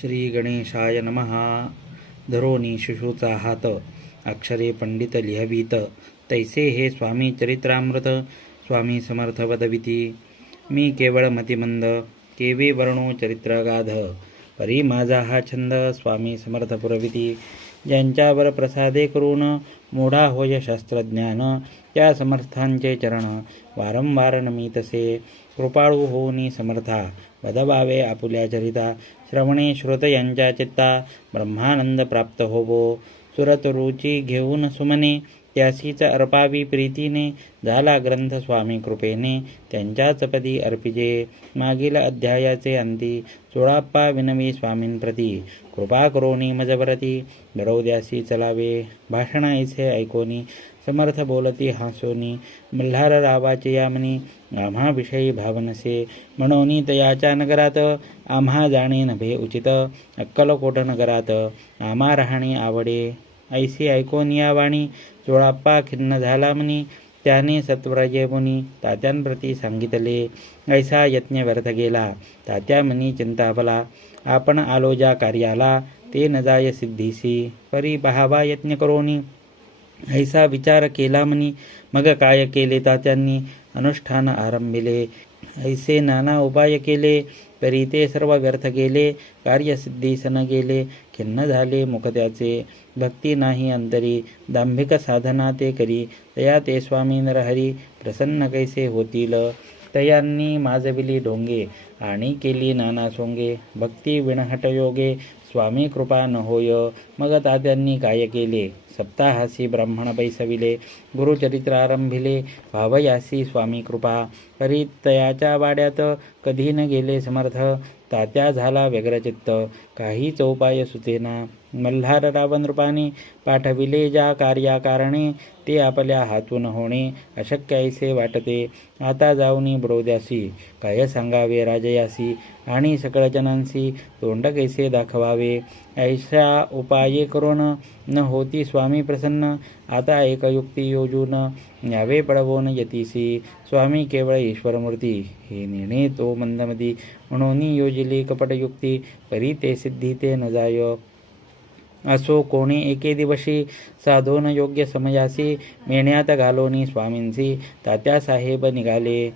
श्री गणेशाय नमः. धरोनी शिशूचा हात, अक्षरे पंडित लिहवीत, तैसे हे स्वामी चरित्रामृत. स्वामी समर्थ वदविती. मी केवळ मतिमंद, केवे वर्णो चरित्रगाध, परी माझा हा छंद. स्वामी समर्थ पुरविती. ज्यांच्यावर प्रसादे करून मोढा होय शास्त्रज्ञान, त्या समर्थांचे चरण वारंवार नमी तसे. कृपाळू होऊनी समर्था, वदवावे आपुल्या चरिता. श्रवणे श्रोत यांच्या चित्ता, ब्रह्मानंद प्राप्त होवो. सुरतरुची घेऊन सुमने, त्यासीच अर्पावी प्रीतीने. झाला ग्रंथ स्वामी कृपेने, त्यांच्याच पदी अर्पिजे. मागील अध्यायाचे अंती, चोळाप्पा विनवी स्वामींप्रती. कृपा करोनी मजवरती, घडवद्यासी चलावे. भाषण ऐसे ऐकोनी, समर्थ बोलती हासोनी. मल्हार रावाचे यामनी, आम्हाविषयी भावनसे. म्हणोनी तयाच्या नगरात, आम्हा जाणे नभे उचित. अक्कलकोट नगरात, आम्हा राहणे आवडे. ऐसी ऐकोन या वाणी, चोळाप्पा खिन्न झाला मनी. त्याने सत्वर जेवुनी, तात्यांप्रती सांगितले. ऐसा यज्ञ व्यर्थ गेला, तात्या मनी चिंतावला. आपण आलो ज्या कार्याला, ते न जाय सिद्धीसी. परी पहावा यज्ञ करोनी, ऐसा विचार केला मनी. मग काय केले तात्यांनी, अनुष्ठान आरंभिले. ऐसे नाना उपाय केले, तरी ते सर्व व्यर्थ गेले. कार्यसिद्धीस न गेले, खिन्न झाले मुख त्याचे. भक्ती नाही अंतरी, दांभिक साधना ते करी. तया ते स्वामी नरहरी, प्रसन्न कैसे होतील. तयांनी माजविली ढोंगे, आणि केली नाना सोंगे. भक्ती विणहट योगे, स्वामी कृपा न होय. मग तात्यांनी काय केले, सप्ताहासी ब्राह्मण बैसविले. गुरुचरित्र आरंभिले, भावयासी स्वामी कृपा. परी तयाच्या वाड्यात, कधी न गेले समर्थ. तात्या झाला व्यग्रचित्त, काही चौपाय सुचेना. मल्हार रावनृपाने, पाठविले ज्या कार्याकारणे. ते आपल्या हातून होणे, अशक्य ऐसे वाटते. आता जाऊनी बडोद्यासी, काय सांगावे राजयासी. आणि सकळ जनांसी, तोंड कैसे दाखवावे. ऐशा उपाये करून, न होती स्वामी प्रसन्न. आता एक युक्ती योजून, न्यावे पडवून यतीसी. स्वामी केवळ ईश्वरमूर्ती, हे नेणे तो मंदमती. म्हणून योजिली कपटयुक्ती, परी ते सिद्धी ते न जाय. असो कोणी एके दिवशी, साधून योग्य समयासी. मेण्यात घालोनी स्वामींसी, तात्यासाहेब निघाले.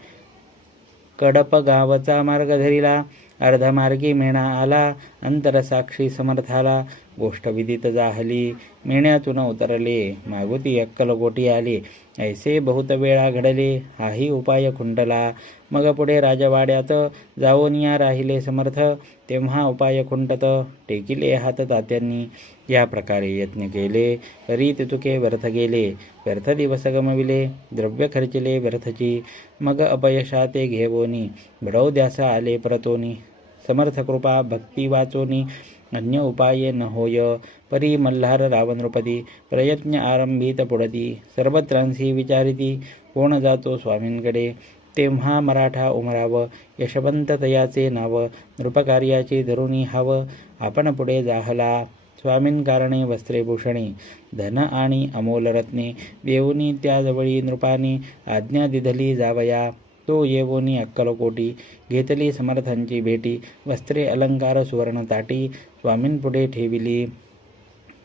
कडप गावचा मार्ग धरिला, अर्धमार्गी मेणा आला. अंतरसाक्षी समर्थाला, गोष्ट विदित जाहली. मेण्यातून उतरले, मागुती अक्कलकोटी आले. ऐसे बहुत वेळा घडले, हाही उपाय खुंटला. मग पुढे राजवाड्यात, जाऊन या राहिले समर्थ. तेव्हा उपाय खुंटत, टेकिले हात तात्यांनी. या प्रकारे यत्न केले, रीत चुके व्यर्थ गेले. व्यर्थ दिवस गमविले, द्रव्य खर्चिले व्यर्थची. मग अपयशा ते घेवोनी, बडोद्यास आले परतोनी. समर्थ कृपा भक्ती वाचोनी, अन्य उपाय न होय. परी मल्हार रावनृपती, प्रयत्न आरंभित पुढती. सर्वत्रांसी विचारिती, कोण जातो स्वामींकडे. तेव्हा मराठा उमराव, यशवंत तयाचे नाव. नृपकार्याची धरुणी हाव, आपण पुढे जाहला. स्वामींकारणे वस्त्रे भूषणे, धन आणि अमोल रत्ने. देऊनी त्याजवळी नृपाने, आज्ञा दिधली जावया. तो येवोनी अक्कलकोटी, घेतली समर्थांची भेटी. वस्त्रे अलंकार सुवर्ण ताटी, स्वामींपुढे ठेविली.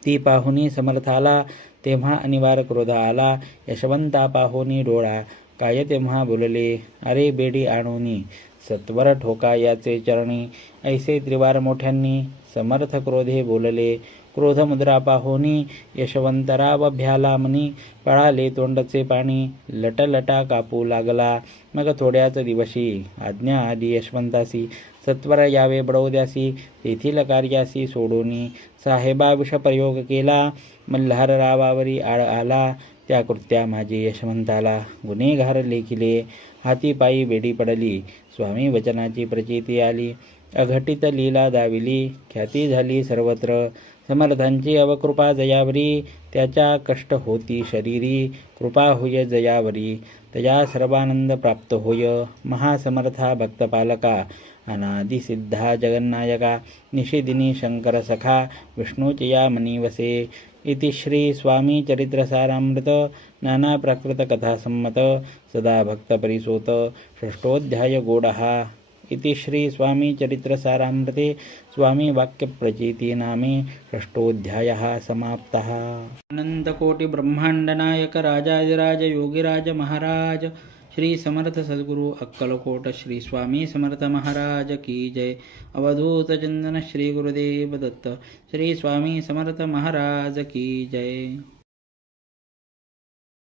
ती पाहुनी समर्थाला, तेव्हा अनिवार्य क्रोध आला. यशवंता पाहुनी डोळा, काय तेव्हा बोलले. अरे बेडी आणोनी, सत्वर ठोका याचे चरणी. ऐसे त्रिवार मोठ्यांनी, समर्थ क्रोधे बोलले. क्रोधमुद्रा पाहोनी, यशवंतराव भ्याला मनी. पळाले तोंडचे पाणी, लटलटा कापू लागला. मग थोड्याच दिवशी, आज्ञा आली यशवंतासी. सत्वर यावे बडोद्यासी, तेथील कार्यासी सोडोनी. साहेबा विषप्रयोग केला, मल्हार रावावरी आळ आला. त्या कृत्या माझे यशवंताला, गुन्हेगार लेखिले. हाती पायी वेडी पडली, स्वामी वचनाची प्रचिती आली. अघटित लीला दाविली, ख्याती झाली सर्वत्र. समर्थांची अवकृपा जयावरी, त्याच्या कष्ट होती शरीरी. कृपा होय जयावरी, तया सर्वानंद प्राप्त होय. महासमर्था भक्तपालका, अनादि सिद्धा जगन्नायका. निषिदिनी शंकर सखा, विष्णूचया मनीवसे. इति श्री स्वामी चरित्रसारामृत, नाना प्राकृत कथा संमत. सदा भक्त परिसोत, षष्ठोऽध्याय गोडहा. इति श्री स्वामी चरित्रसारामृते स्वामी वाक्यप्रचिती नामे षष्ठोऽध्यायः समाप्तः। अनंतकोटिब्रह्मांडनायक राजाधिराज योगिराज महाराज श्री समर्थ सद्गुरु अक्कलकोट श्री स्वामी समर्थ महाराज की जय। अवधूत चंदन श्री गुरुदेव दत्त श्री स्वामी समर्थ महाराज की जय।